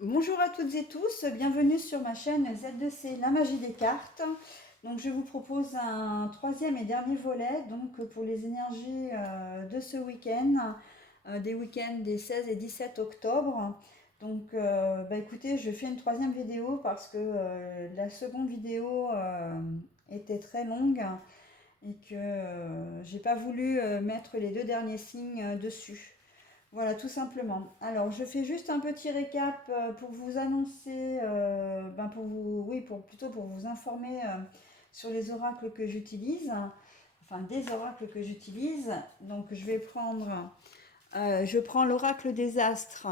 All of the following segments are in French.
Bonjour à toutes et tous, bienvenue sur ma chaîne Z2C La Magie des Cartes. Donc je vous propose un troisième et dernier volet donc pour les énergies de ce week-end, des week-ends des 16 et 17 octobre. Donc écoutez, je fais une troisième vidéo parce que la seconde vidéo était très longue et que j'ai pas voulu mettre les deux derniers signes dessus. Voilà, tout simplement. Alors, je fais juste un petit récap pour vous annoncer, pour vous, oui, plutôt pour vous informer sur les oracles que j'utilise, enfin des oracles que j'utilise. Donc, je prends l'oracle des astres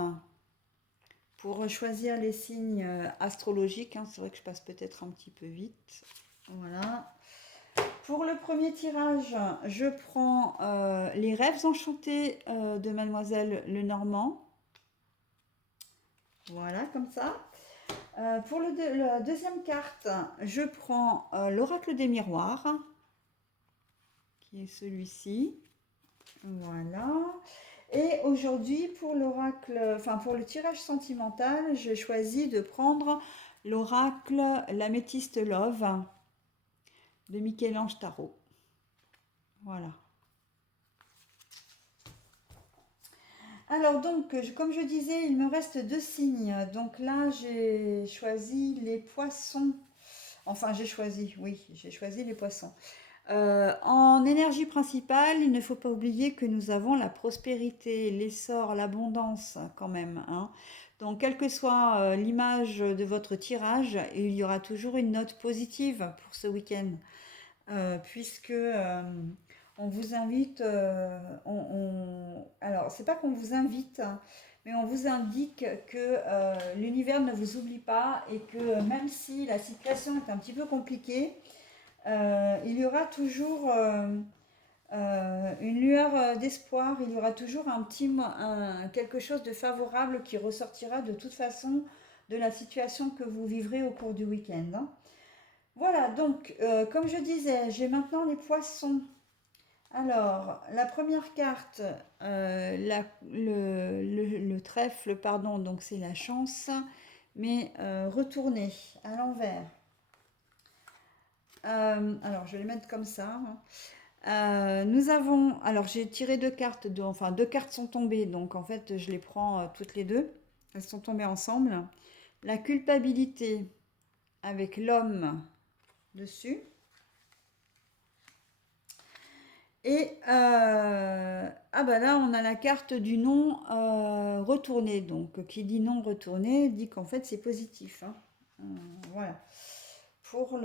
pour choisir les signes astrologiques, hein. C'est vrai que je passe peut-être un petit peu vite. Voilà. Pour le premier tirage, je prends les rêves enchantés de Mademoiselle Lenormand. Voilà, comme ça. Pour la deuxième carte, je prends l'oracle des miroirs, qui est celui-ci. Voilà. Et aujourd'hui, pour pour le tirage sentimental, j'ai choisi de prendre l'oracle l'améthyste Love de Michel-Ange Tarot. Voilà. Alors donc, comme je disais, il me reste deux signes. Donc là, j'ai choisi les poissons. Enfin, j'ai choisi les poissons. En énergie principale, il ne faut pas oublier que nous avons la prospérité, l'essor, l'abondance quand même, hein. Donc, quelle que soit l'image de votre tirage, il y aura toujours une note positive pour ce week-end, puisque on vous invite, alors c'est pas qu'on vous invite, hein, mais on vous indique que l'univers ne vous oublie pas et que même si la situation est un petit peu compliquée, il y aura toujours une lueur d'espoir, il y aura toujours quelque chose de favorable qui ressortira de toute façon de la situation que vous vivrez au cours du week-end, hein. Voilà, donc comme je disais, j'ai maintenant les poissons. Alors, la première carte, le trèfle, pardon, donc c'est la chance, mais retournée à l'envers. Alors, je vais les mettre comme ça, hein. Nous avons, alors j'ai tiré deux cartes, enfin deux cartes sont tombées, donc en fait je les prends toutes les deux. Elles sont tombées ensemble. La culpabilité avec l'homme dessus. Et ah bah là on a la carte du non retourné. Donc qui dit non retourné dit qu'en fait c'est positif, hein. Voilà. Pour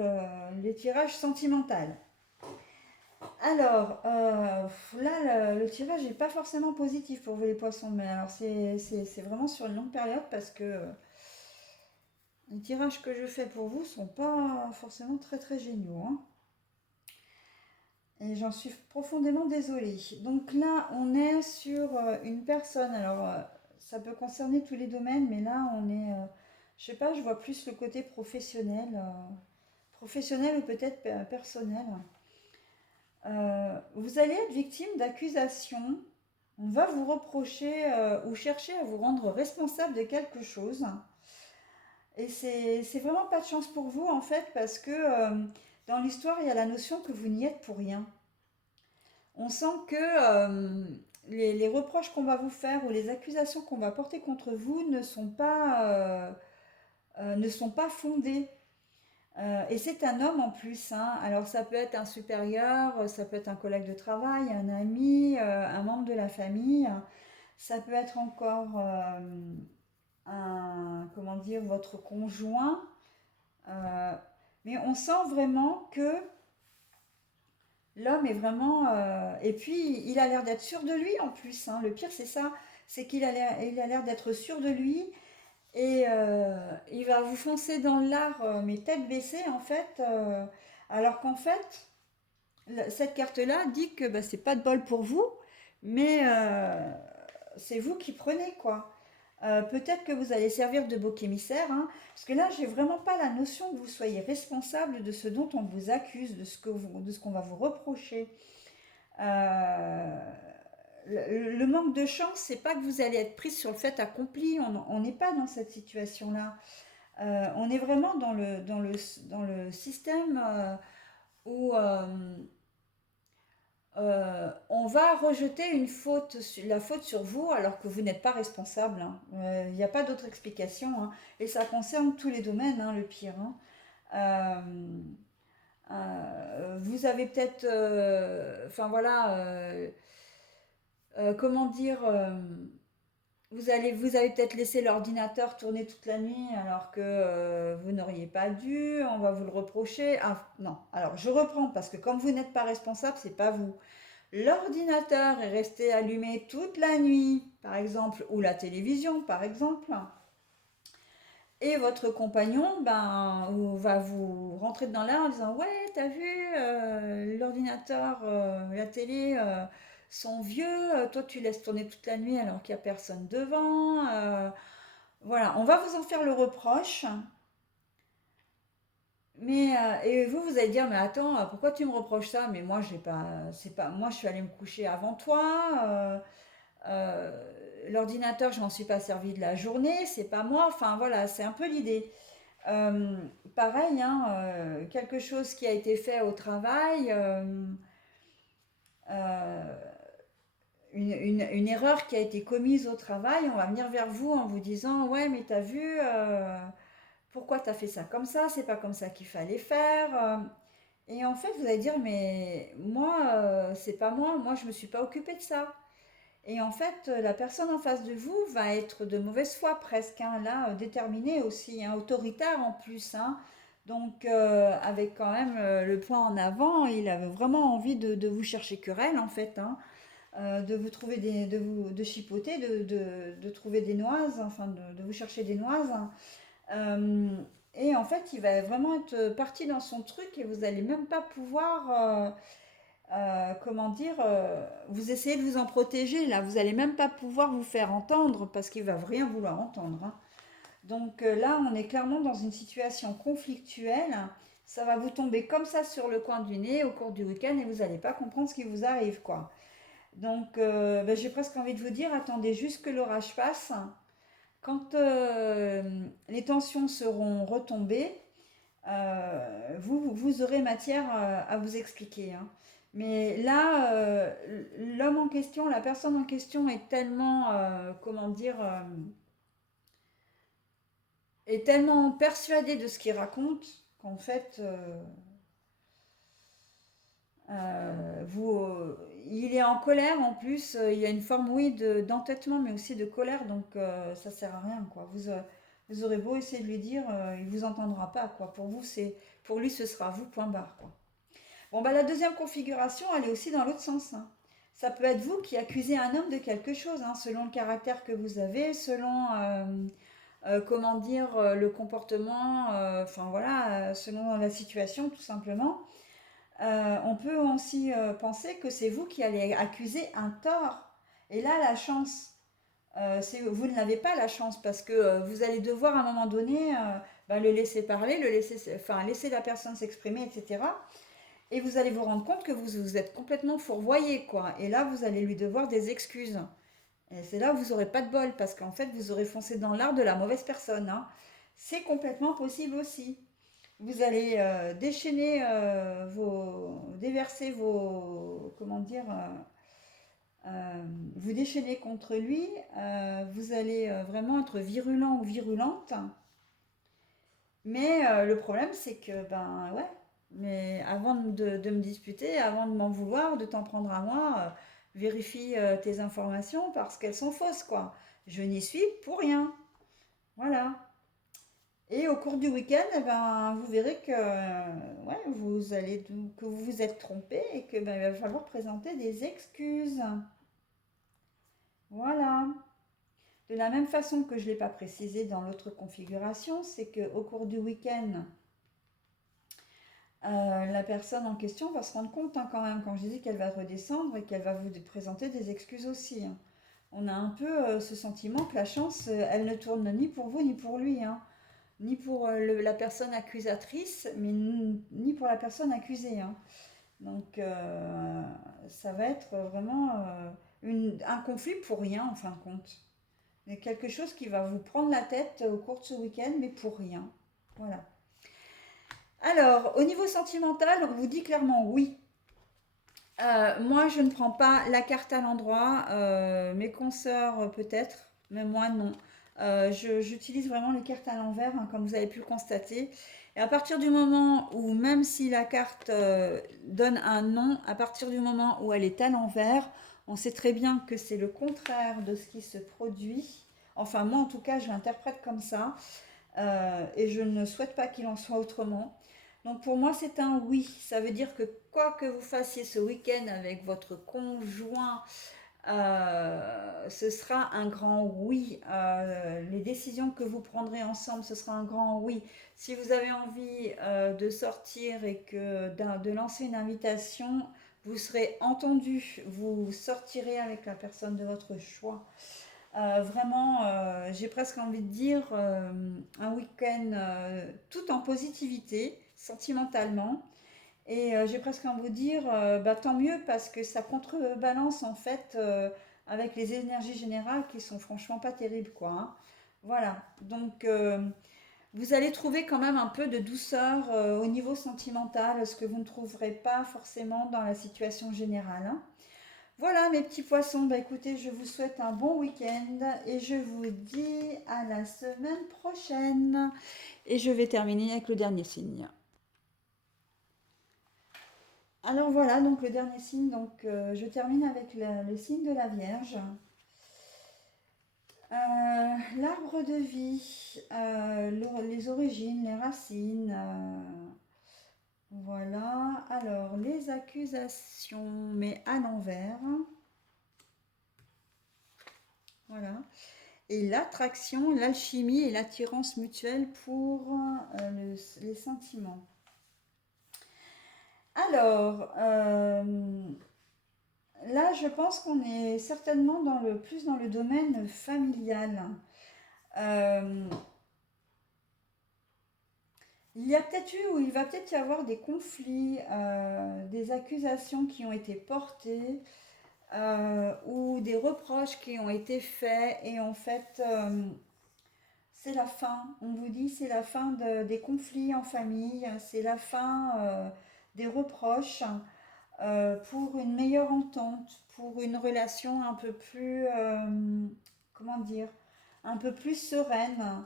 les tirages sentimental. Alors, là, le tirage n'est pas forcément positif pour vous les poissons, mais alors c'est vraiment sur une longue période parce que les tirages que je fais pour vous sont pas forcément très très géniaux, hein. Et j'en suis profondément désolée. Donc là, on est sur une personne. Alors, ça peut concerner tous les domaines, mais là, je sais pas, je vois plus le côté professionnel, professionnel ou peut-être personnel. Vous allez être victime d'accusations. On va vous reprocher ou chercher à vous rendre responsable de quelque chose. Et c'est vraiment pas de chance pour vous en fait parce que dans l'histoire, il y a la notion que vous n'y êtes pour rien. On sent que les reproches qu'on va vous faire ou les accusations qu'on va porter contre vous ne sont pas fondées. Et c'est un homme en plus, hein. Alors ça peut être un supérieur, ça peut être un collègue de travail, un ami, un membre de la famille. Ça peut être encore comment dire, votre conjoint. Euh, mais on sent vraiment que l'homme est vraiment... et puis il a l'air d'être sûr de lui en plus, hein. Le pire c'est ça, c'est il a l'air d'être sûr de lui. Et il va vous foncer dans l'art, mais tête baissée en fait, alors qu'en fait, cette carte-là dit que bah, c'est pas de bol pour vous, mais c'est vous qui prenez quoi. Peut-être que vous allez servir de bouc émissaire, hein, parce que là, j'ai vraiment pas la notion que vous soyez responsable de ce dont on vous accuse, de ce qu'on va vous reprocher. Euh, le manque de chance, c'est pas que vous allez être prise sur le fait accompli. On n'est pas dans cette situation-là. On est vraiment dans le système où on va rejeter la faute sur vous alors que vous n'êtes pas responsable, hein. Il n'y a pas d'autre explication, hein. Et ça concerne tous les domaines, hein, le pire, hein. Euh, vous avez peut-être, enfin voilà, comment dire, vous avez peut-être laissé l'ordinateur tourner toute la nuit alors que vous n'auriez pas dû, on va vous le reprocher. Ah non, alors je reprends parce que comme vous n'êtes pas responsable, c'est pas vous. L'ordinateur est resté allumé toute la nuit, par exemple, ou la télévision, par exemple, et votre compagnon va vous rentrer dedans là en disant ouais, t'as vu, l'ordinateur, la télé sont vieux, toi tu laisses tourner toute la nuit alors qu'il n'y a personne devant. Voilà, on va vous en faire le reproche. Mais et vous allez dire mais attends, pourquoi tu me reproches ça? Mais moi j'ai pas, c'est pas, moi je suis allée me coucher avant toi. L'ordinateur, je m'en suis pas servi de la journée, c'est pas moi. Enfin voilà, c'est un peu l'idée. Euh, Pareil, hein, quelque chose qui a été fait au travail, euh, une erreur qui a été commise au travail, on va venir vers vous en vous disant ouais mais t'as vu, pourquoi t'as fait ça comme ça, c'est pas comme ça qu'il fallait faire. Et en fait vous allez dire mais moi c'est pas moi, moi je me suis pas occupée de ça. Et en fait, la personne en face de vous va être de mauvaise foi presque, hein, là, déterminée aussi, hein, autoritaire en plus, hein. Donc, avec quand même le point en avant, il avait vraiment envie de vous chercher querelle, en fait, hein, de vous trouver de chipoter, de trouver des noises, enfin, de vous chercher des noises, hein. Euh, et en fait, il va vraiment être parti dans son truc et vous n'allez même pas pouvoir comment dire, vous essayez de vous en protéger, là, vous n'allez même pas pouvoir vous faire entendre parce qu'il va rien vouloir entendre, hein. Donc là, on est clairement dans une situation conflictuelle. Ça va vous tomber comme ça sur le coin du nez au cours du week-end et vous n'allez pas comprendre ce qui vous arrive, quoi. Donc j'ai presque envie de vous dire, attendez juste que l'orage passe. Quand les tensions seront retombées, vous aurez matière à vous expliquer, hein. Mais là, l'homme en question, la personne en question est tellement, comment dire, est tellement persuadé de ce qu'il raconte qu'en fait, il est en colère en plus. Il y a une forme, oui, d'entêtement, mais aussi de colère. Donc, ça sert à rien, quoi. Vous aurez beau essayer de lui dire, il vous entendra pas, quoi. Pour lui, ce sera vous, point barre, quoi. Bon, bah, la deuxième configuration, elle est aussi dans l'autre sens, hein. Ça peut être vous qui accusez un homme de quelque chose, hein, selon le caractère que vous avez, selon, comment dire, le comportement, enfin voilà, selon la situation, tout simplement. On peut aussi penser que c'est vous qui allez accuser un tort. Et là, la chance, vous ne l'avez pas la chance parce que vous allez devoir à un moment donné le laisser parler, enfin, laisser la personne s'exprimer, etc. Et vous allez vous rendre compte que vous êtes complètement fourvoyé, quoi. Et là, vous allez lui devoir des excuses. Et c'est là où vous n'aurez pas de bol, parce qu'en fait, vous aurez foncé dans l'art de la mauvaise personne, hein. C'est complètement possible aussi. Vous allez déchaîner déverser comment dire, vous déchaîner contre lui. Vous allez vraiment être virulent ou virulente. Mais le problème, c'est que, ben ouais, mais avant de me disputer, avant de m'en vouloir, de t'en prendre à moi, vérifie tes informations parce qu'elles sont fausses, quoi. Je n'y suis pour rien. Voilà. Et au cours du week-end, eh ben, vous verrez que, ouais, que vous vous êtes trompé et que ben, il va falloir présenter des excuses. Voilà. De la même façon que je ne l'ai pas précisé dans l'autre configuration, c'est qu'au cours du week-end, la personne en question va se rendre compte, hein, quand même, quand je dis qu'elle va redescendre et qu'elle va vous présenter des excuses aussi, hein. On a un peu ce sentiment que la chance, elle ne tourne ni pour vous ni pour lui, hein. Ni pour la personne accusatrice, mais ni pour la personne accusée, hein. Donc ça va être vraiment un conflit pour rien en fin de compte. Il y a quelque chose qui va vous prendre la tête au cours de ce week-end, mais pour rien. Voilà. Alors, au niveau sentimental, on vous dit clairement oui. Moi, je ne prends pas la carte à l'endroit. Mes consoeurs, peut-être, mais moi, non. J'utilise vraiment les cartes à l'envers, hein, comme vous avez pu le constater. Et à partir du moment où, même si la carte donne un non, à partir du moment où elle est à l'envers, on sait très bien que c'est le contraire de ce qui se produit. Enfin, moi, en tout cas, je l'interprète comme ça. Et je ne souhaite pas qu'il en soit autrement. Donc pour moi, c'est un oui. Ça veut dire que quoi que vous fassiez ce week-end avec votre conjoint, ce sera un grand oui. Les décisions que vous prendrez ensemble, ce sera un grand oui. Si vous avez envie de sortir et de lancer une invitation, vous serez entendu. Vous sortirez avec la personne de votre choix. Vraiment, j'ai presque envie de dire un week-end tout en positivité, sentimentalement. Et j'ai presque envie de vous dire, bah, tant mieux parce que ça contrebalance en fait avec les énergies générales qui sont franchement pas terribles, quoi, hein. Voilà, donc vous allez trouver quand même un peu de douceur au niveau sentimental, ce que vous ne trouverez pas forcément dans la situation générale, hein. Voilà mes petits poissons, bah écoutez, je vous souhaite un bon week-end et je vous dis à la semaine prochaine. Et je vais terminer avec le dernier signe. Alors voilà, donc le dernier signe, donc je termine avec le signe de la Vierge. L'arbre de vie, les origines, les racines. Voilà, alors les accusations, mais à l'envers. Voilà. Et l'attraction, l'alchimie et l'attirance mutuelle pour les sentiments. Alors, là, je pense qu'on est certainement plus dans le domaine familial. Euh, il y a peut-être eu ou il va peut-être y avoir des conflits, des accusations qui ont été portées ou des reproches qui ont été faits et en fait, c'est la fin. On vous dit c'est la fin des conflits en famille, c'est la fin des reproches pour une meilleure entente, pour une relation un peu plus, comment dire, un peu plus sereine.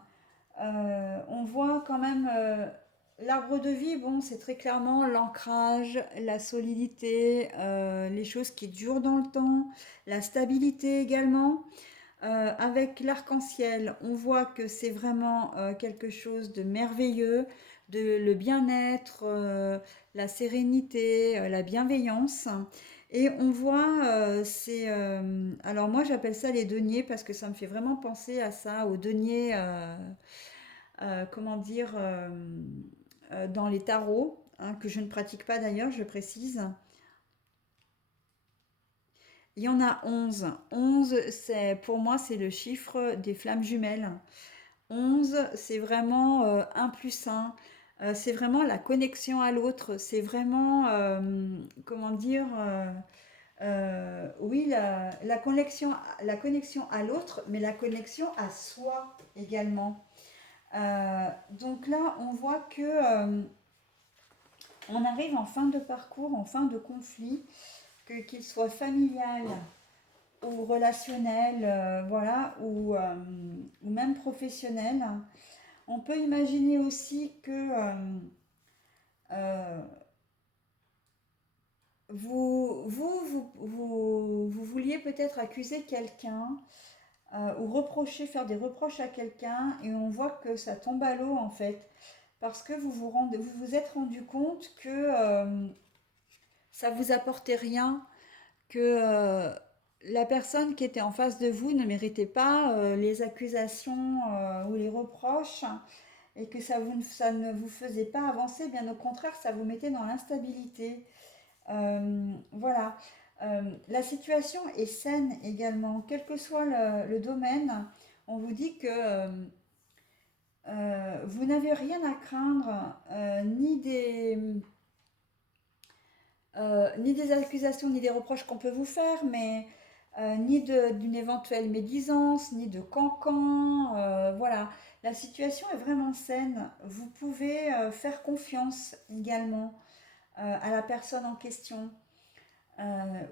On voit quand même l'arbre de vie, bon, c'est très clairement l'ancrage, la solidité, les choses qui durent dans le temps, la stabilité également. Avec l'arc-en-ciel, on voit que c'est vraiment quelque chose de merveilleux, le bien-être, la sérénité, la bienveillance. Et on voit, alors moi j'appelle ça les deniers parce que ça me fait vraiment penser à ça, aux deniers, comment dire, dans les tarots, hein, que je ne pratique pas d'ailleurs, je précise. Il y en a 11. 11, pour moi, c'est le chiffre des flammes jumelles. 11, c'est vraiment 1 plus 1. C'est vraiment la connexion à l'autre. C'est vraiment, comment dire, oui, la connexion à l'autre, mais la connexion à soi également. Donc là, on voit que on arrive en fin de parcours, en fin de conflit, qu'il soit familial ou relationnel, voilà, ou même professionnel. On peut imaginer aussi que euh, vous vouliez peut-être accuser quelqu'un ou faire des reproches à quelqu'un et on voit que ça tombe à l'eau en fait parce que vous vous êtes rendu compte que ça vous apportait rien, que la personne qui était en face de vous ne méritait pas les accusations ou les reproches et que ça ne vous faisait pas avancer, bien au contraire, ça vous mettait dans l'instabilité. Voilà. La situation est saine également, quel que soit le domaine. On vous dit que vous n'avez rien à craindre, ni des accusations, ni des reproches qu'on peut vous faire, mais ni d'une éventuelle médisance, ni de cancan. Voilà, la situation est vraiment saine. Vous pouvez faire confiance également à la personne en question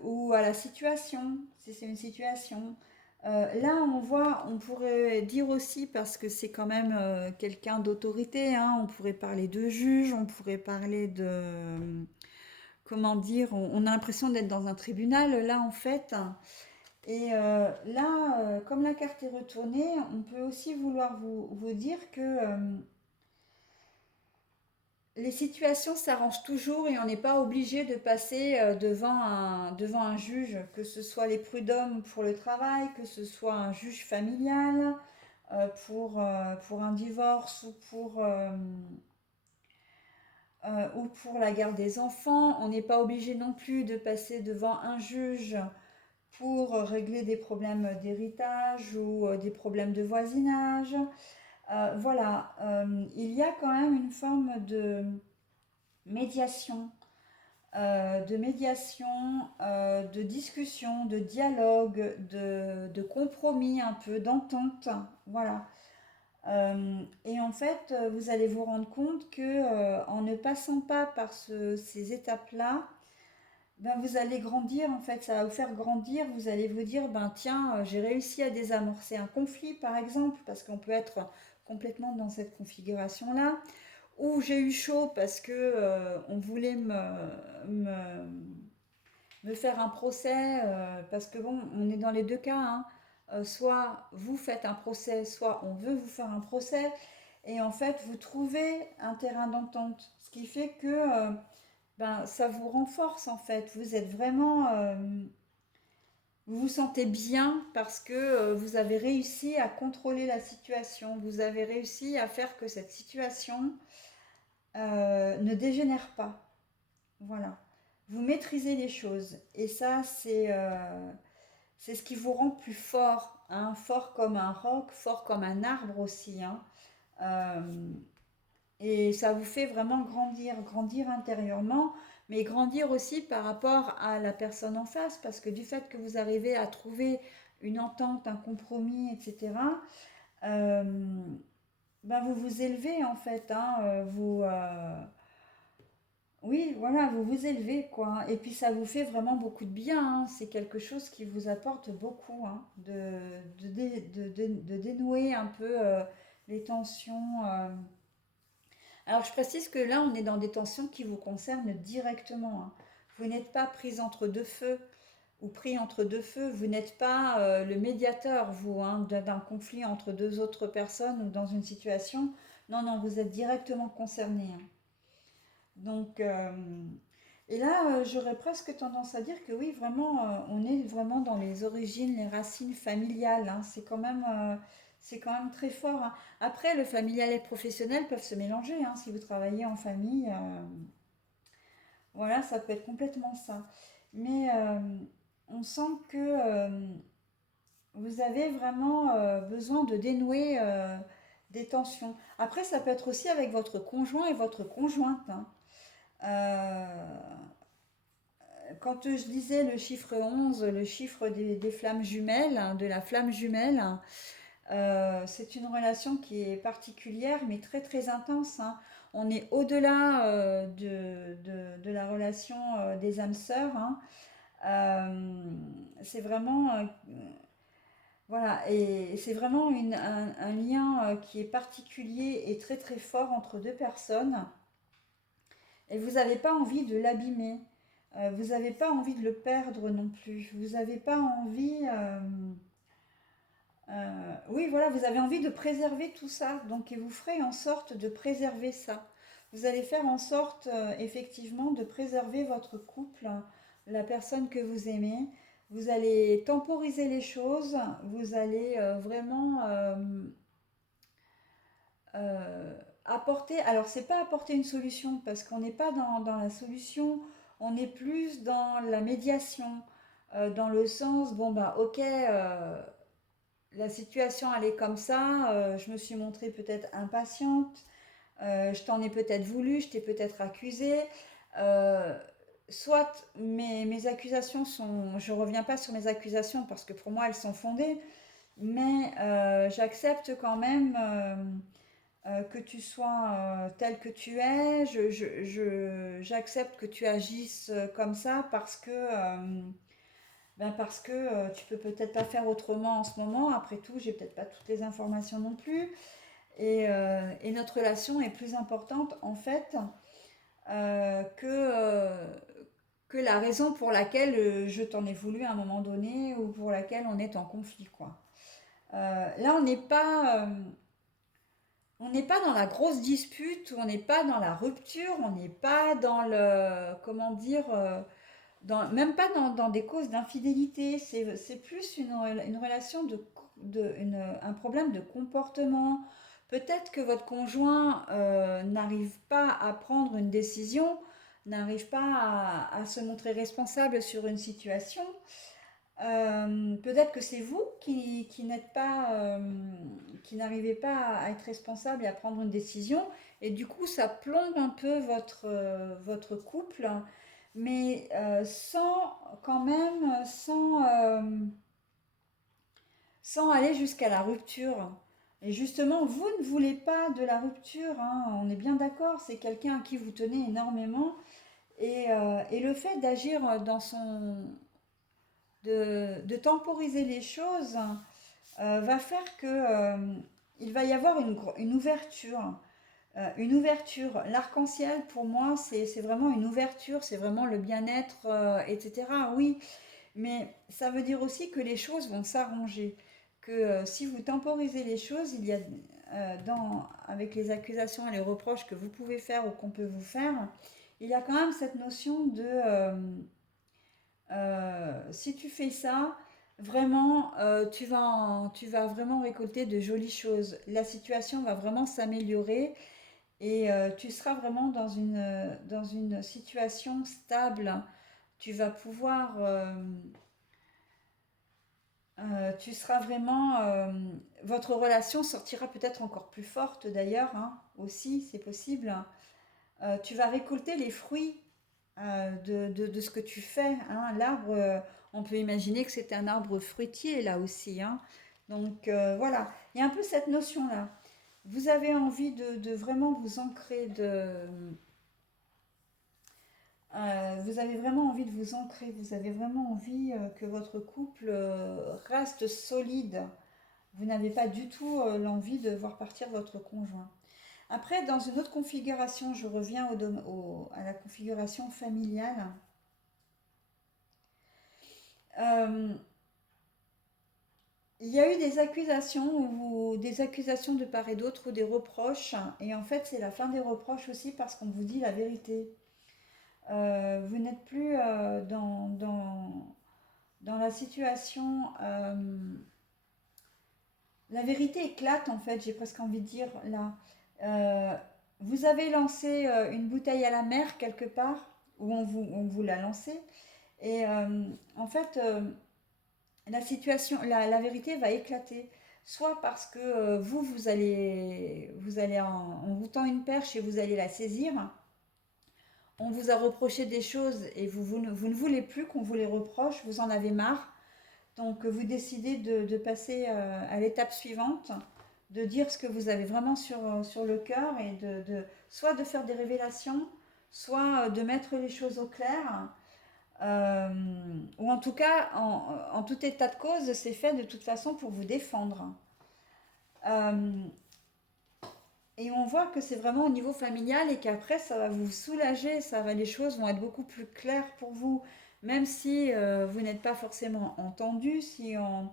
ou à la situation, si c'est une situation. Là, on voit, on pourrait dire aussi, parce que c'est quand même quelqu'un d'autorité, hein, on pourrait parler de juge, on pourrait parler de, comment dire, on a l'impression d'être dans un tribunal, là, en fait. Et là, comme la carte est retournée, on peut aussi vouloir vous dire que les situations s'arrangent toujours et on n'est pas obligé de passer devant un juge, que ce soit les prud'hommes pour le travail, que ce soit un juge familial pour un divorce ou pour la garde des enfants. On n'est pas obligé non plus de passer devant un juge pour régler des problèmes d'héritage ou des problèmes de voisinage. Voilà, il y a quand même une forme médiation, de discussion, de dialogue, de compromis un peu, d'entente. Voilà. Et en fait, vous allez vous rendre compte que en ne passant pas par ces étapes-là, ben vous allez grandir, en fait, ça va vous faire grandir. Vous allez vous dire, ben tiens, j'ai réussi à désamorcer un conflit, par exemple, parce qu'on peut être complètement dans cette configuration-là, ou j'ai eu chaud parce que on voulait me, me faire un procès, parce que bon, on est dans les deux cas, hein. Soit vous faites un procès, soit on veut vous faire un procès, et en fait, vous trouvez un terrain d'entente, ce qui fait que ben, ça vous renforce en fait. Vous êtes vraiment, vous vous sentez bien parce que vous avez réussi à contrôler la situation. Vous avez réussi à faire que cette situation ne dégénère pas. Voilà. Vous maîtrisez les choses. Et ça, c'est ce qui vous rend plus fort. Hein. Fort comme un roc, fort comme un arbre aussi. Hein. Euh, Et ça vous fait vraiment grandir, grandir intérieurement, mais grandir aussi par rapport à la personne en face, parce que du fait que vous arrivez à trouver une entente, un compromis, etc., euh, ben vous vous élevez en fait, hein, oui, voilà, vous vous élevez, quoi. Et puis ça vous fait vraiment beaucoup de bien, hein. C'est quelque chose qui vous apporte beaucoup, hein, de dénouer un peu les tensions. Alors, je précise que là, on est dans des tensions qui vous concernent directement. Hein. Vous n'êtes pas prise entre deux feux ou pris entre deux feux. Vous n'êtes pas le médiateur, vous, hein, d'un conflit entre deux autres personnes ou dans une situation. Non, non, vous êtes directement concerné. Hein. Donc, et là, j'aurais presque tendance à dire que oui, vraiment, on est vraiment dans les origines, les racines familiales. Hein. C'est quand même très fort. Hein. Après, le familial et le professionnel peuvent se mélanger. Hein. Si vous travaillez en famille, voilà, ça peut être complètement ça. Mais on sent que vous avez vraiment besoin de dénouer des tensions. Après, ça peut être aussi avec votre conjoint et votre conjointe. Hein. Euh, Quand je disais le chiffre 11, le chiffre des flammes jumelles, hein, de la flamme jumelle, c'est une relation qui est particulière mais très très intense. Hein. On est au-delà de la relation des âmes sœurs. Hein. C'est vraiment, voilà, et c'est vraiment un lien qui est particulier et très très fort entre deux personnes. Et vous n'avez pas envie de l'abîmer. Vous n'avez pas envie de le perdre non plus. Vous n'avez pas envie... oui, voilà, vous avez envie de préserver tout ça. Donc, et vous ferez en sorte de préserver ça. Vous allez faire en sorte, effectivement, de préserver votre couple, la personne que vous aimez. Vous allez temporiser les choses. Vous allez vraiment apporter, alors c'est pas apporter une solution parce qu'on n'est pas dans la solution, on est plus dans la médiation, dans le sens, bon bah ok, la situation elle est comme ça, je me suis montrée peut-être impatiente, je t'en ai peut-être voulu, je t'ai peut-être accusé, euh, soit mes accusations sont, je reviens pas sur mes accusations parce que pour moi elles sont fondées, mais j'accepte quand même que tu sois tel que tu es. J'accepte que tu agisses comme ça parce que tu peux peut-être pas faire autrement en ce moment. Après tout, j'ai peut-être pas toutes les informations non plus. Et notre relation est plus importante en fait que la raison pour laquelle je t'en ai voulu à un moment donné ou pour laquelle on est en conflit, quoi. Là, on n'est pas dans la grosse dispute, on n'est pas dans la rupture, on n'est pas dans le, comment dire, même pas dans des causes d'infidélité. C'est plus une relation un problème de comportement. Peut-être que votre conjoint n'arrive pas à prendre une décision, n'arrive pas à se montrer responsable sur une situation. Peut-être que c'est vous qui n'êtes pas, qui n'arrivez pas à être responsable et à prendre une décision, et du coup ça plombe un peu votre couple, mais sans quand même, sans aller jusqu'à la rupture. Et justement, vous ne voulez pas de la rupture, hein, on est bien d'accord, c'est quelqu'un à qui vous tenez énormément, et le fait d'agir de temporiser les choses va faire que il va y avoir une ouverture. Une ouverture. L'arc-en-ciel, pour moi, c'est vraiment une ouverture, c'est vraiment le bien-être, etc. Oui, mais ça veut dire aussi que les choses vont s'arranger. Que si vous temporisez les choses, il y a avec les accusations et les reproches que vous pouvez faire ou qu'on peut vous faire, il y a quand même cette notion de si tu fais ça, vraiment, tu vas vraiment récolter de jolies choses. La situation va vraiment s'améliorer et tu seras vraiment dans une situation stable. Tu vas pouvoir, tu seras vraiment, votre relation sortira peut-être encore plus forte d'ailleurs, hein, aussi, c'est possible. Tu vas récolter les fruits de ce que tu fais, hein. L'arbre, on peut imaginer que c'est un arbre fruitier là aussi, hein. Donc voilà, il y a un peu cette notion-là. Vous avez envie de vraiment vous ancrer, vous avez vraiment envie de vous ancrer, vous avez vraiment envie que votre couple reste solide. Vous n'avez pas du tout l'envie de voir partir votre conjoint. Après, dans une autre configuration, je reviens à la configuration familiale. Euh, il y a eu des accusations ou des accusations de part et d'autre ou des reproches. Et en fait, c'est la fin des reproches aussi parce qu'on vous dit la vérité. Vous n'êtes plus dans la situation. La vérité éclate en fait, j'ai presque envie de dire là. Euh, Vous avez lancé une bouteille à la mer quelque part, ou on vous l'a lancée. Et en fait, la vérité va éclater. Soit parce que vous allez on vous tend une perche et vous allez la saisir. On vous a reproché des choses et vous ne voulez plus qu'on vous les reproche, vous en avez marre. Donc vous décidez de passer à l'étape suivante, de dire ce que vous avez vraiment sur le cœur et soit de faire des révélations, soit de mettre les choses au clair. Euh, ou en tout cas, en tout état de cause, c'est fait de toute façon pour vous défendre. Euh, et on voit que c'est vraiment au niveau familial et qu'après, ça va vous soulager, les choses vont être beaucoup plus claires pour vous. Même si vous n'êtes pas forcément entendu, si on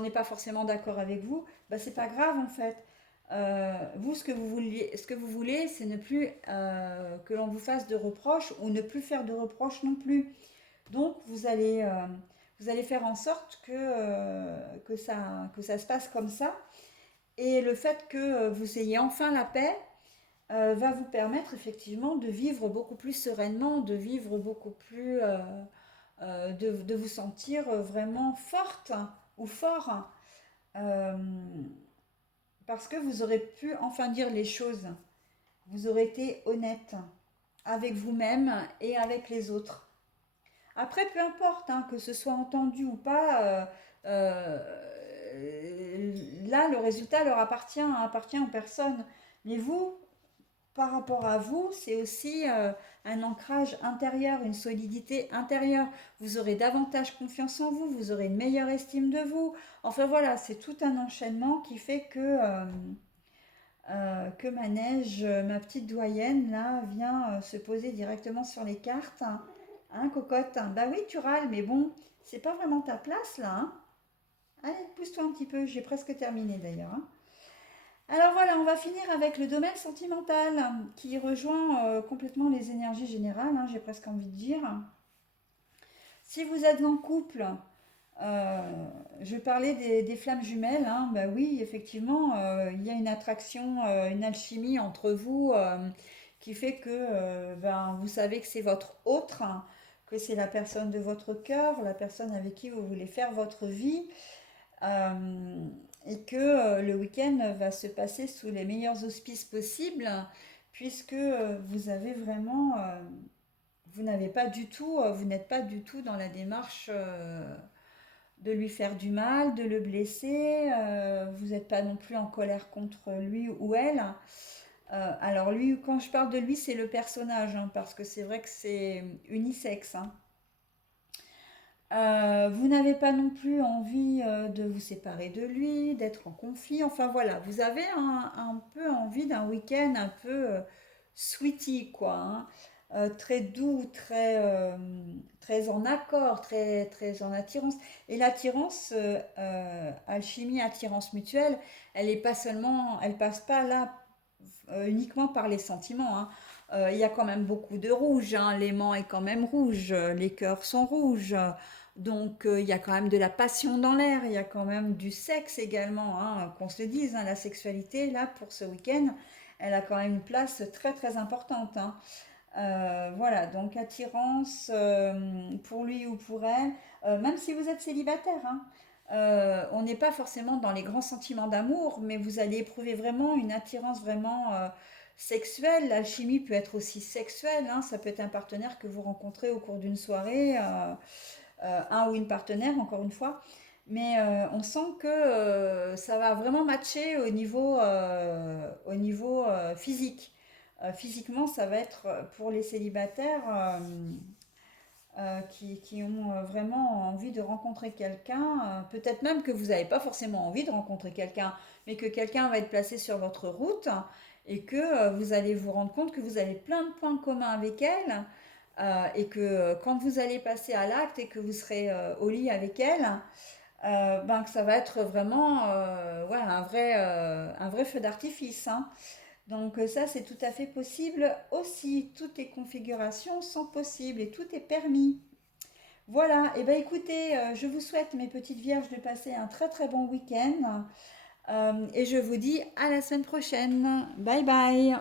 n'est pas forcément d'accord avec vous, bah, c'est pas grave en fait. Vous, ce que vous voulez, c'est ne plus que l'on vous fasse de reproches ou ne plus faire de reproches non plus. Donc vous allez faire en sorte que ça se passe comme ça. Et le fait que vous ayez enfin la paix va vous permettre effectivement de vivre beaucoup plus sereinement, de vivre beaucoup plus, de vous sentir vraiment forte ou fort, euh, parce que vous aurez pu enfin dire les choses. Vous aurez été honnête avec vous-même et avec les autres. Après, peu importe, hein, que ce soit entendu ou pas, là, le résultat leur appartient aux personnes. Mais vous, par rapport à vous, c'est aussi un ancrage intérieur, une solidité intérieure. Vous aurez davantage confiance en vous, vous aurez une meilleure estime de vous. Enfin voilà, c'est tout un enchaînement qui fait que Manège, ma petite doyenne, là, vient se poser directement sur les cartes. Hein, cocotte? Bah oui, tu râles, mais bon, c'est pas vraiment ta place là. Hein. Allez, pousse-toi un petit peu, j'ai presque terminé d'ailleurs. Hein. Alors voilà, on va finir avec le domaine sentimental qui rejoint complètement les énergies générales, hein, j'ai presque envie de dire. Si vous êtes en couple, je parlais des flammes jumelles, hein, bah oui, effectivement, il y a une attraction, une alchimie entre vous qui fait que ben, vous savez que c'est votre autre, hein, que c'est la personne de votre cœur, la personne avec qui vous voulez faire votre vie. Et que le week-end va se passer sous les meilleurs auspices possibles, puisque vous avez vraiment, vous n'avez pas du tout, vous n'êtes pas du tout dans la démarche de lui faire du mal, de le blesser. Vous n'êtes pas non plus en colère contre lui ou elle. Alors lui, quand je parle de lui, c'est le personnage, hein, parce que c'est vrai que c'est unisexe. Hein. Vous n'avez pas non plus envie de vous séparer de lui, d'être en conflit. Enfin voilà, vous avez un peu envie d'un week-end un peu sweetie, quoi. Hein. Très doux, très en accord, très en attirance. Et l'attirance, alchimie, attirance mutuelle, elle est pas seulement, elle passe pas là uniquement par les sentiments. Hein. Il y a quand même beaucoup de rouge, hein. L'aimant est quand même rouge, les cœurs sont rouges. Donc il y a quand même de la passion dans l'air, il y a quand même du sexe également, hein, qu'on se le dise, hein, la sexualité, là, pour ce week-end, elle a quand même une place très très importante. Hein. Voilà, donc attirance pour lui ou pour elle, même si vous êtes célibataire. Hein. On n'est pas forcément dans les grands sentiments d'amour, mais vous allez éprouver vraiment une attirance vraiment sexuelle. L'alchimie peut être aussi sexuelle. Hein. Ça peut être un partenaire que vous rencontrez au cours d'une soirée, un ou une partenaire, encore une fois. Mais on sent que ça va vraiment matcher au niveau physique. Physiquement, ça va être pour les célibataires qui ont vraiment envie de rencontrer quelqu'un, peut-être même que vous n'avez pas forcément envie de rencontrer quelqu'un, mais que quelqu'un va être placé sur votre route et que vous allez vous rendre compte que vous avez plein de points communs avec elle et que quand vous allez passer à l'acte et que vous serez au lit avec elle, ben, que ça va être vraiment ouais, un vrai feu d'artifice. Hein. Donc ça, c'est tout à fait possible aussi. Toutes les configurations sont possibles et tout est permis. Voilà, et bien écoutez, je vous souhaite, mes petites vierges, de passer un très très bon week-end. Et je vous dis à la semaine prochaine. Bye bye.